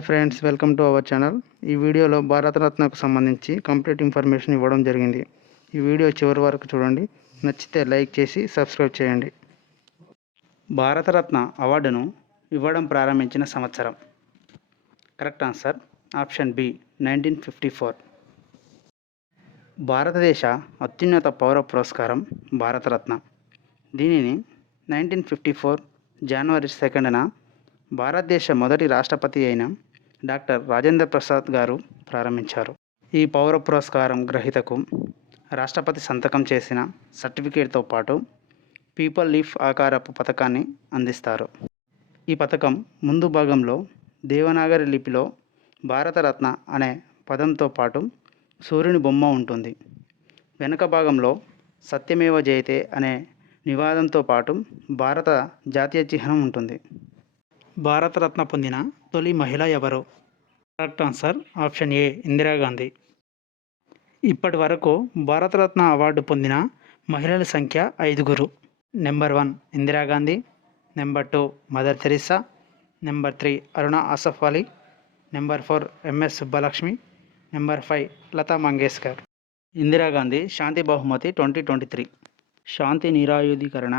Hi friends, welcome to our channel. ఈ వీడియోలో భారతరత్నకు సంబంధించి కంప్లీట్ ఇన్ఫర్మేషన్ ఇవ్వడం జరిగింది. ఈ వీడియో చివరి వరకు చూడండి. నచ్చితే లైక్ చేసి సబ్స్క్రైబ్ చేయండి. భారతరత్న అవార్డును ఇవ్వడం ప్రారంభించిన సంవత్సరం. Correct answer option B 1954. భారతదేశ అత్యున్నత పౌర పురస్కారం భారతరత్న. దీనిని 1954 జనవరి 2న భారతదేశ మొదటి రాష్ట్రపతి అయిన డాక్టర్ రాజేంద్ర ప్రసాద్ గారు ప్రారంభించారు. ఈ పౌర పురస్కారం గ్రహీతకు రాష్ట్రపతి సంతకం చేసిన సర్టిఫికేట్తో పాటు పీపుల్ లీఫ్ ఆకారపు పథకాన్ని అందిస్తారు. ఈ పథకం ముందు భాగంలో దేవనాగరి లిపిలో భారతరత్న అనే పదంతో పాటు సూర్యుని బొమ్మ ఉంటుంది. వెనుక భాగంలో సత్యమేవ జయతే అనే నినాదంతో పాటు భారత జాతీయ చిహ్నం ఉంటుంది. భారతరత్న పొందిన తొలి మహిళ ఎవరు? Correct answer option A Indira Gandhi. ఇప్పటి వరకు భారతరత్న అవార్డు పొందిన మహిళల సంఖ్య 5. Number 1 Indira Gandhi, number 2 Mother Teresa, number 3 Aruna Asaf Ali, number 4 MS Subbulakshmi, number 5 Lata Mangeshkar. Indira Gandhi శాంతి బహుమతి 2023, శాంతి నిరాయుధీకరణ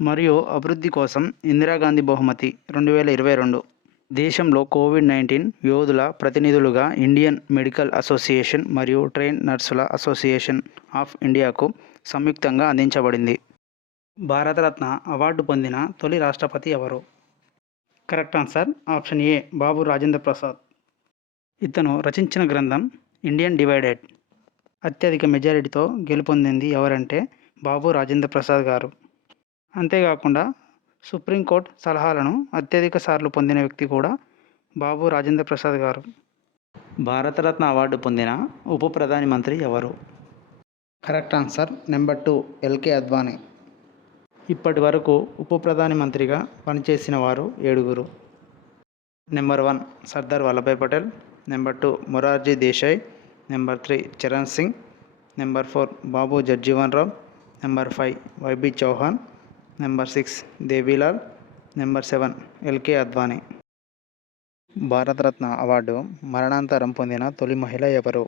మరియు అభివృద్ధి కోసం ఇందిరాగాంధీ బహుమతి 2022. దేశంలో కోవిడ్-19 యోధుల ప్రతినిధులుగా ఇండియన్ మెడికల్ అసోసియేషన్ మరియు ట్రైన్ నర్సుల అసోసియేషన్ ఆఫ్ ఇండియాకు సంయుక్తంగా అందించబడింది. భారతరత్న అవార్డు పొందిన తొలి రాష్ట్రపతి ఎవరు? కరెక్ట్ ఆన్సర్ ఆప్షన్ ఏ బాబు రాజేంద్ర ప్రసాద్. ఇతను రచించిన గ్రంథం ఇండియన్ డివైడెడ్. అత్యధిక మెజారిటీతో గెలుపొందింది ఎవరంటే బాబు రాజేంద్ర ప్రసాద్ గారు. అంతేకాకుండా సుప్రీంకోర్టు సలహాలను అత్యధిక సార్లు పొందిన వ్యక్తి కూడా బాబు రాజేంద్ర ప్రసాద్ గారు. భారతరత్న అవార్డు పొందిన ఉప ప్రధాని మంత్రి ఎవరు? Correct answer number 2 L K Advani. ఇప్పటి వరకు ఉప ప్రధాని మంత్రిగా పనిచేసిన వారు 7. Number 1 Sardar Vallabhbhai Patel, number 2 Morarji Desai, number 3 Charan Singh, number 4 Babu Jagjivan Ram, number 5 Y B Chauhan, number 6 Devi Lal, number 7 L K Advani. Bharat Ratna award మరణాంతరం పొందిన తొలి మహిళ ఎవరు?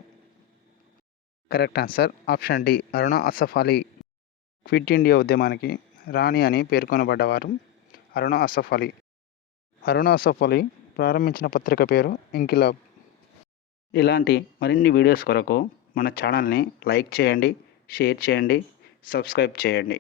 Correct answer option D Aruna Asaf Ali. Quit India ఉద్యమానికి రాణి అని పేర్కొనబడ్డవారు అరుణా ఆసఫ్ అలీ. అరుణా ఆసఫ్ అలీ ప్రారంభించిన పత్రిక పేరు ఇంకిలాబ్. ఇలాంటి మరిన్ని వీడియోస్ కొరకు మన ఛానల్ని లైక్ చేయండి, షేర్ చేయండి, సబ్స్క్రైబ్ చేయండి.